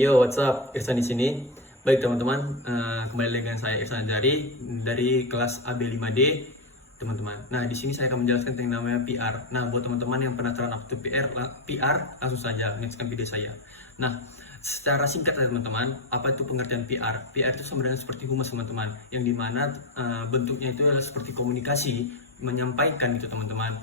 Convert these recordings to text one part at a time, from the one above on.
Yo, what's up? Irsan di sini. Baik teman-teman, kembali lagi dengan saya Irsan Jari dari kelas AB5D, teman-teman. Nah, di sini saya akan menjelaskan tentang namanya PR. Nah, buat teman-teman yang penasaran apa itu PR, langsung saja menyaksikan video saya. Nah, secara singkat ya teman-teman, apa itu pengertian PR? PR itu sebenarnya seperti humas teman-teman, yang dimana bentuknya itu adalah seperti komunikasi, menyampaikan gitu teman-teman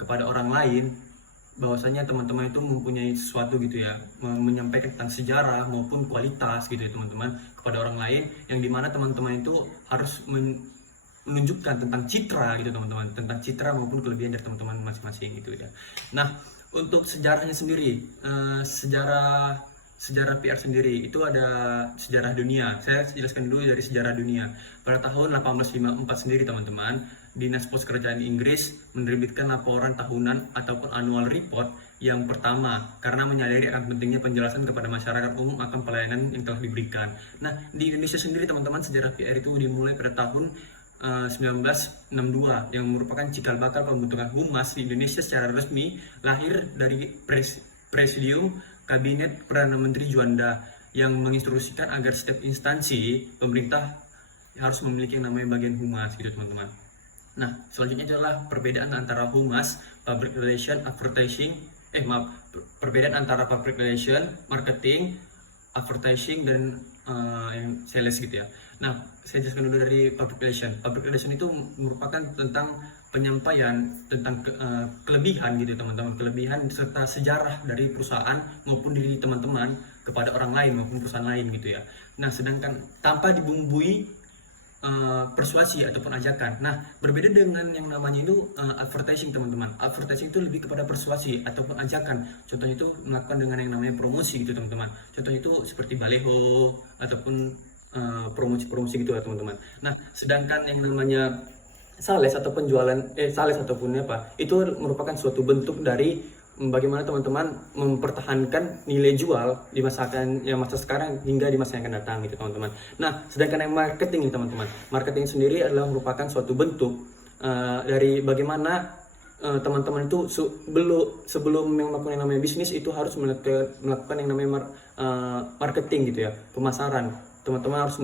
kepada orang lain bahwasanya teman-teman itu mempunyai sesuatu gitu ya, menyampaikan tentang sejarah maupun kualitas gitu ya teman-teman kepada orang lain, yang dimana teman-teman itu harus menunjukkan tentang citra gitu teman-teman, tentang citra maupun kelebihan dari teman-teman masing-masing gitu ya. Nah, untuk sejarahnya sendiri, sejarah PR sendiri itu ada sejarah dunia. Saya jelaskan dulu dari sejarah dunia. Pada tahun 1854 sendiri teman-teman, Dinas Pos Kerajaan Inggris menerbitkan laporan tahunan ataupun annual report yang pertama karena menyadari akan pentingnya penjelasan kepada masyarakat umum akan pelayanan yang telah diberikan. Nah, di Indonesia sendiri teman-teman, sejarah PR itu dimulai pada tahun 1962 yang merupakan cikal bakal pembentukan humas di Indonesia secara resmi, lahir dari Presidium Kabinet Perdana Menteri Juanda yang menginstruksikan agar setiap instansi pemerintah harus memiliki yang namanya bagian humas gitu teman-teman. Nah, selanjutnya adalah perbedaan antara humas, public relation, advertising, perbedaan antara public relation, marketing, advertising, dan yang sales gitu ya. Nah, saya jelaskan dulu dari public relation. Public relation itu merupakan tentang penyampaian tentang kelebihan gitu teman-teman, kelebihan serta sejarah dari perusahaan maupun diri teman-teman kepada orang lain maupun perusahaan lain gitu ya. Nah, sedangkan tanpa dibumbui persuasi ataupun ajakan. Nah, berbeda dengan yang namanya itu advertising teman-teman. Advertising itu lebih kepada persuasi ataupun ajakan. Contohnya itu melakukan dengan yang namanya promosi gitu teman-teman. Contohnya itu seperti baleho ataupun promosi-promosi gitu ya teman-teman. Nah, sedangkan yang namanya sales atau penjualan sales ataupun apa itu merupakan suatu bentuk dari bagaimana teman-teman mempertahankan nilai jual di masa sekarang hingga di masa yang akan datang gitu teman-teman. Nah, sedangkan yang marketing nih teman-teman, marketing sendiri adalah merupakan suatu bentuk dari bagaimana teman-teman itu sebelum melakukan yang namanya bisnis itu harus melakukan yang namanya marketing gitu ya, pemasaran. Teman-teman harus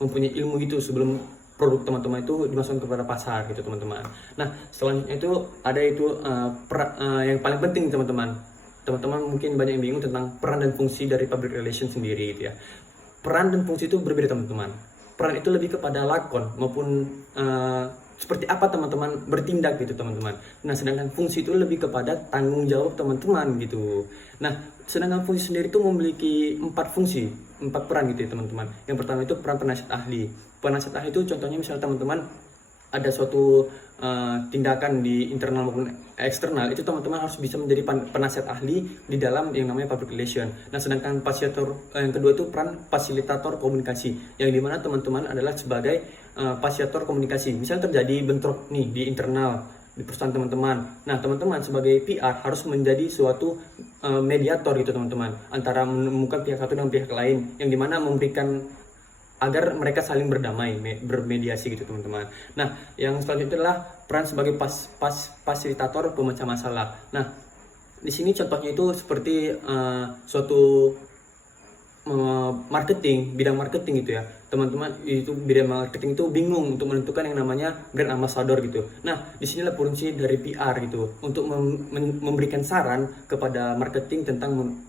mempunyai ilmu itu sebelum produk teman-teman itu dimasukkan kepada pasar gitu teman-teman. Nah, selanjutnya itu ada yang paling penting teman-teman. Teman-teman mungkin banyak yang bingung tentang peran dan fungsi dari public relation sendiri gitu ya. Peran dan fungsi itu berbeda teman-teman. Peran itu lebih kepada lakon maupun seperti apa teman-teman bertindak gitu teman-teman. Nah, sedangkan fungsi itu lebih kepada tanggung jawab teman-teman gitu. Nah, sedangkan fungsi sendiri itu memiliki 4 peran gitu ya teman-teman. Yang pertama itu peran penasihat ahli. Penasihat ahli itu contohnya misalnya teman-teman ada suatu tindakan di internal maupun eksternal, itu teman-teman harus bisa menjadi penasihat ahli di dalam yang namanya public relation. Nah, sedangkan yang kedua itu peran fasilitator komunikasi, yang dimana teman-teman adalah sebagai fasilitator komunikasi. Misalnya terjadi bentrok nih di internal di perusahaan teman-teman. Nah, teman-teman sebagai PR harus menjadi suatu mediator gitu teman-teman, antara menemukan pihak satu dengan pihak lain, yang dimana memberikan agar mereka saling berdamai, bermediasi gitu teman-teman. Nah, yang selanjutnya adalah peran sebagai fasilitator pemecah masalah. Nah, di sini contohnya itu seperti suatu bidang marketing gitu ya. Teman-teman itu bidang marketing itu bingung untuk menentukan yang namanya brand ambassador gitu. Nah, disinilah fungsi dari PR gitu, untuk memberikan saran kepada marketing tentang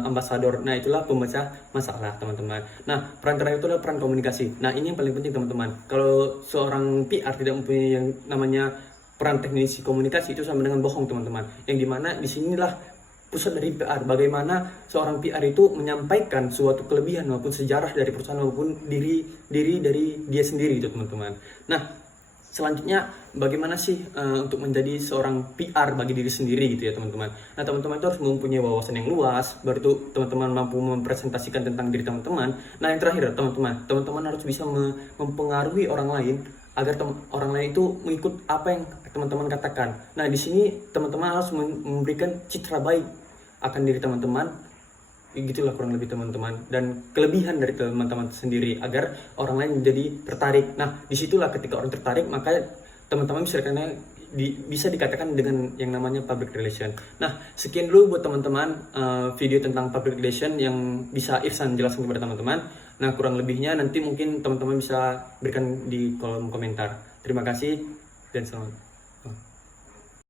ambasador. Nah, itulah pemecah masalah teman-teman. Nah, peran terakhir itu adalah peran komunikasi. Nah, ini yang paling penting teman-teman. Kalau seorang PR tidak mempunyai yang namanya peran teknisi komunikasi, itu sama dengan bohong teman-teman. Yang dimana disinilah pusat dari PR, bagaimana seorang PR itu menyampaikan suatu kelebihan maupun sejarah dari perusahaan maupun diri dari dia sendiri itu teman-teman. Nah, selanjutnya bagaimana sih untuk menjadi seorang PR bagi diri sendiri gitu ya teman-teman. Nah, teman-teman itu harus mempunyai wawasan yang luas, baru itu teman-teman mampu mempresentasikan tentang diri teman-teman. Nah, yang terakhir teman-teman harus bisa mempengaruhi orang lain agar orang lain itu mengikut apa yang teman-teman katakan. Nah, di sini teman-teman harus memberikan citra baik akan diri teman-teman. Gitulah kurang lebih teman-teman, dan kelebihan dari teman-teman sendiri agar orang lain menjadi tertarik. Nah, disitulah ketika orang tertarik, maka teman-teman bisa bisa dikatakan dengan yang namanya public relation. Nah, sekian dulu buat teman-teman video tentang public relation yang bisa Irsan jelaskan kepada teman-teman. Nah, kurang lebihnya nanti mungkin teman-teman bisa berikan di kolom komentar. Terima kasih dan selamat.